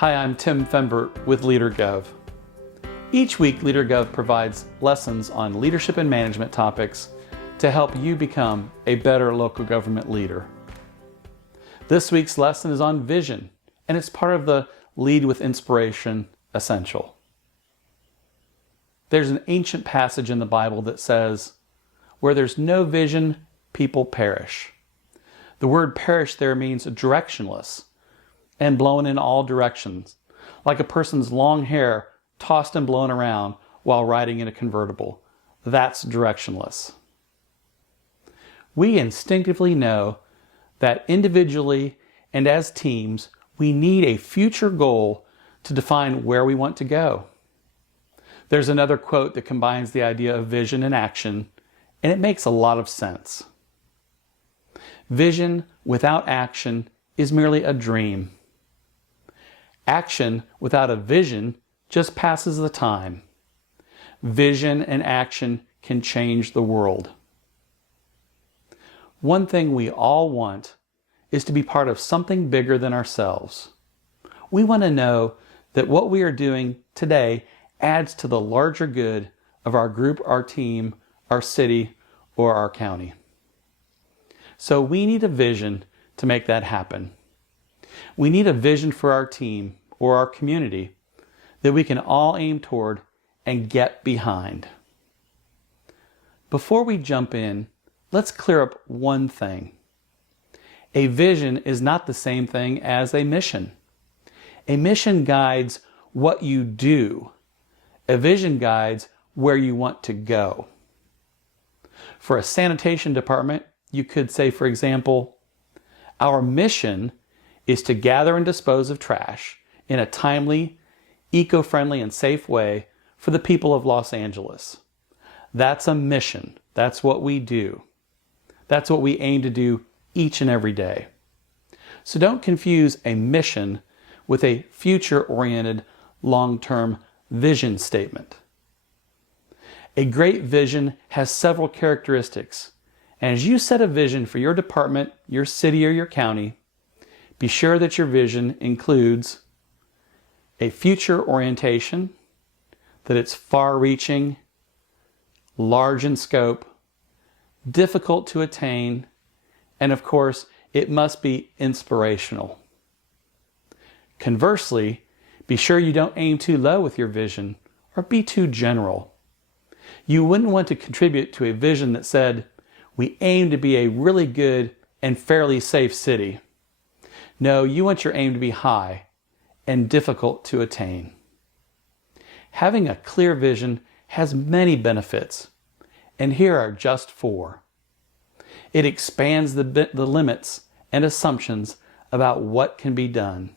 Hi, I'm Tim Fembert with LeaderGov. Each week, LeaderGov provides lessons on leadership and management topics to help you become a better local government leader. This week's lesson is on vision, and it's part of the Lead with Inspiration Essential. There's an ancient passage in the Bible that says, "Where there's no vision, people perish." The word perish there means directionless and blown in all directions, like a person's long hair tossed and blown around while riding in a convertible. That's directionless. We instinctively know that individually and as teams, we need a future goal to define where we want to go. There's another quote that combines the idea of vision and action, and it makes a lot of sense. Vision without action is merely a dream. Action without a vision just passes the time. Vision and action can change the world. One thing we all want is to be part of something bigger than ourselves. We want to know that what we are doing today adds to the larger good of our group, our team, our city, or our county. So we need a vision to make that happen. We need a vision for our team or our community that we can all aim toward and get behind. Before we jump in, let's clear up one thing. A vision is not the same thing as a mission. A mission guides what you do. A vision guides where you want to go. For a sanitation department, you could say, for example, our mission is to gather and dispose of trash in a timely, eco-friendly, and safe way for the people of Los Angeles. That's a mission. That's what we do. That's what we aim to do each and every day. So don't confuse a mission with a future-oriented, long-term vision statement. A great vision has several characteristics, and as you set a vision for your department, your city, or your county, be sure that your vision includes a future orientation, that it's far-reaching, large in scope, difficult to attain, and of course, it must be inspirational. Conversely, be sure you don't aim too low with your vision or be too general. You wouldn't want to contribute to a vision that said, "We aim to be a really good and fairly safe city." No, you want your aim to be high and difficult to attain. Having a clear vision has many benefits, and here are just four. It expands the limits and assumptions about what can be done.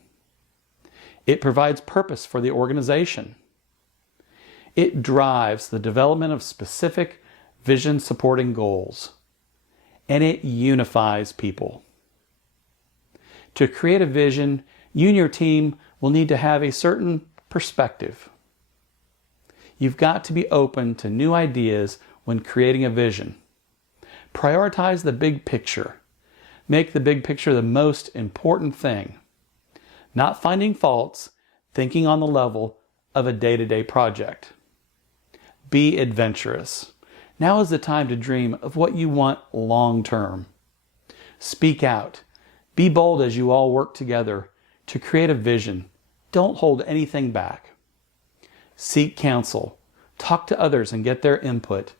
It provides purpose for the organization. It drives the development of specific vision-supporting goals. And it unifies people. To create a vision, you and your team will need to have a certain perspective. You've got to be open to new ideas when creating a vision. Prioritize the big picture. Make the big picture the most important thing. Not finding faults, thinking on the level of a day-to-day project. Be adventurous. Now is the time to dream of what you want long-term. Speak out. Be bold as you all work together to create a vision. Don't hold anything back. Seek counsel. Talk to others and get their input.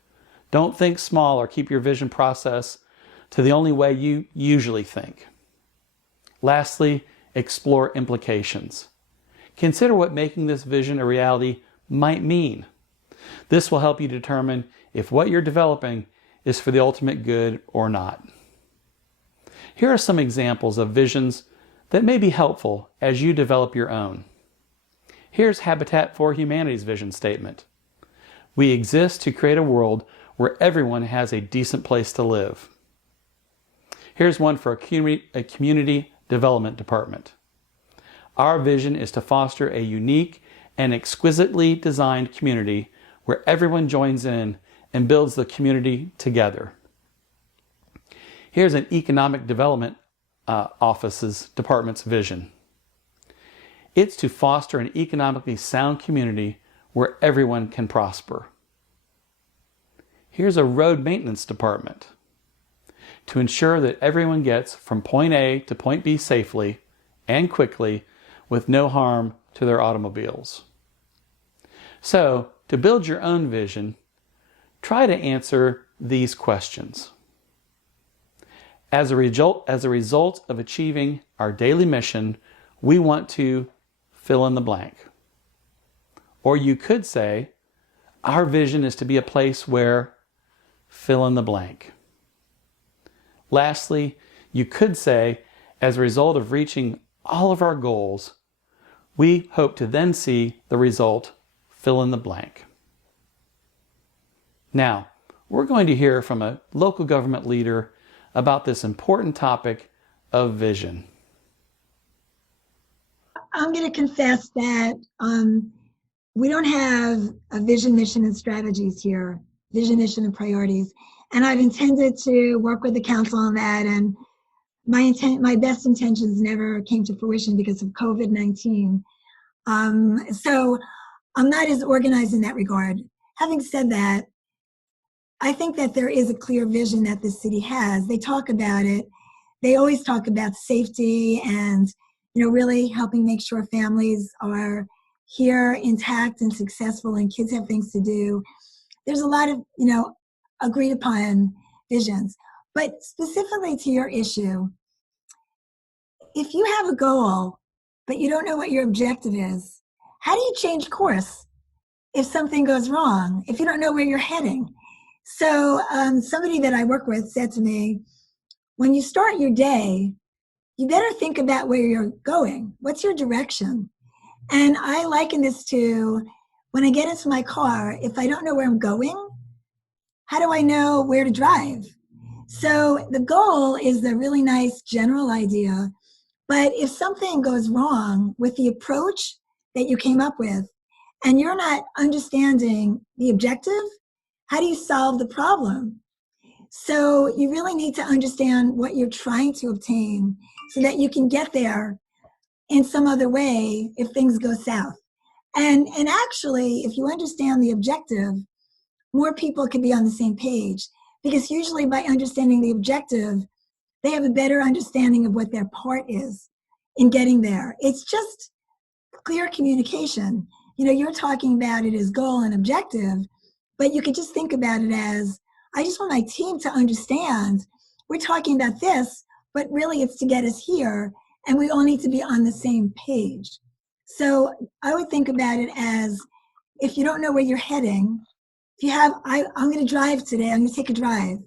Don't think small or keep your vision process to the only way you usually think. Lastly, explore implications. Consider what making this vision a reality might mean. This will help you determine if what you're developing is for the ultimate good or not. Here are some examples of visions that may be helpful as you develop your own. Here's Habitat for Humanity's vision statement. We exist to create a world where everyone has a decent place to live. Here's one for a community development department. Our vision is to foster a unique and exquisitely designed community where everyone joins in and builds the community together. Here's an economic development department's vision. It's to foster an economically sound community where everyone can prosper. Here's a road maintenance department to ensure that everyone gets from point A to point B safely and quickly with no harm to their automobiles. So, to build your own vision, try to answer these questions. As a result of achieving our daily mission, we want to fill in the blank. Or you could say, our vision is to be a place where fill in the blank. Lastly, you could say, as a result of reaching all of our goals, we hope to then see the result fill in the blank. Now, we're going to hear from a local government leader about this important topic of vision. I'm going to confess that we don't have a vision, mission, and strategies here, vision, mission, and priorities. And I've intended to work with the council on that, and my best intentions never came to fruition because of COVID-19. So I'm not as organized in that regard. Having said that, I think that there is a clear vision that this city has. They talk about it. They always talk about safety and, really helping make sure families are here intact and successful and kids have things to do. There's a lot of, agreed upon visions. But specifically to your issue, if you have a goal, but you don't know what your objective is, how do you change course if something goes wrong, if you don't know where you're heading? So somebody that I work with said to me, when you start your day, you better think about where you're going. What's your direction? And I liken this to when I get into my car, if I don't know where I'm going, how do I know where to drive? So the goal is the really nice general idea, but if something goes wrong with the approach that you came up with, and you're not understanding the objective, how do you solve the problem? So you really need to understand what you're trying to obtain so that you can get there in some other way if things go south. And actually, if you understand the objective, more people can be on the same page, because usually by understanding the objective, they have a better understanding of what their part is in getting there. It's just clear communication. You're talking about it as goal and objective, but you could just think about it as, I just want my team to understand we're talking about this, but really it's to get us here, and we all need to be on the same page. So I would think about it as, if you don't know where you're heading, if you have, I'm going to drive today, I'm going to take a drive.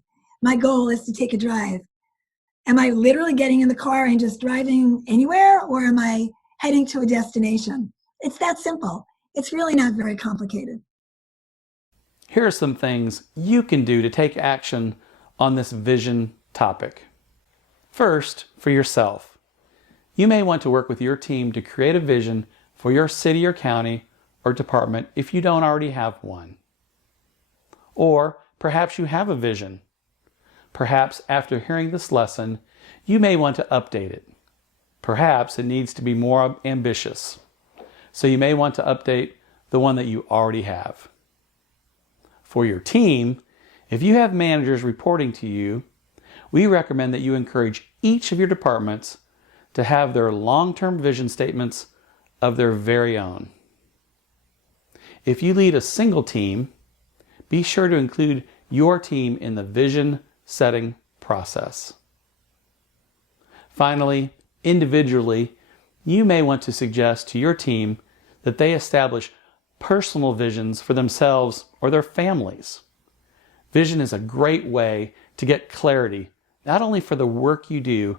My goal is to take a drive. Am I literally getting in the car and just driving anywhere, or am I heading to a destination? It's that simple. It's really not very complicated. Here are some things you can do to take action on this vision topic. First, for yourself. You may want to work with your team to create a vision for your city or county or department if you don't already have one. Or perhaps you have a vision. Perhaps after hearing this lesson, you may want to update it. Perhaps it needs to be more ambitious. So you may want to update the one that you already have. For your team, if you have managers reporting to you, we recommend that you encourage each of your departments to have their long-term vision statements of their very own. If you lead a single team, be sure to include your team in the vision setting process. Finally, individually, you may want to suggest to your team that they establish personal visions for themselves or their families. Vision is a great way to get clarity, not only for the work you do,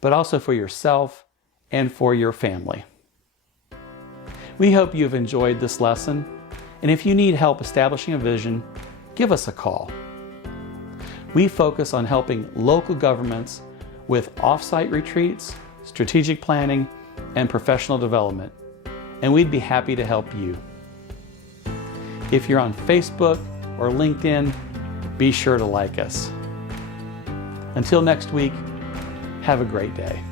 but also for yourself and for your family. We hope you've enjoyed this lesson, and if you need help establishing a vision, give us a call. We focus on helping local governments with off-site retreats, strategic planning, and professional development, and we'd be happy to help you. If you're on Facebook or LinkedIn, be sure to like us. Until next week, have a great day.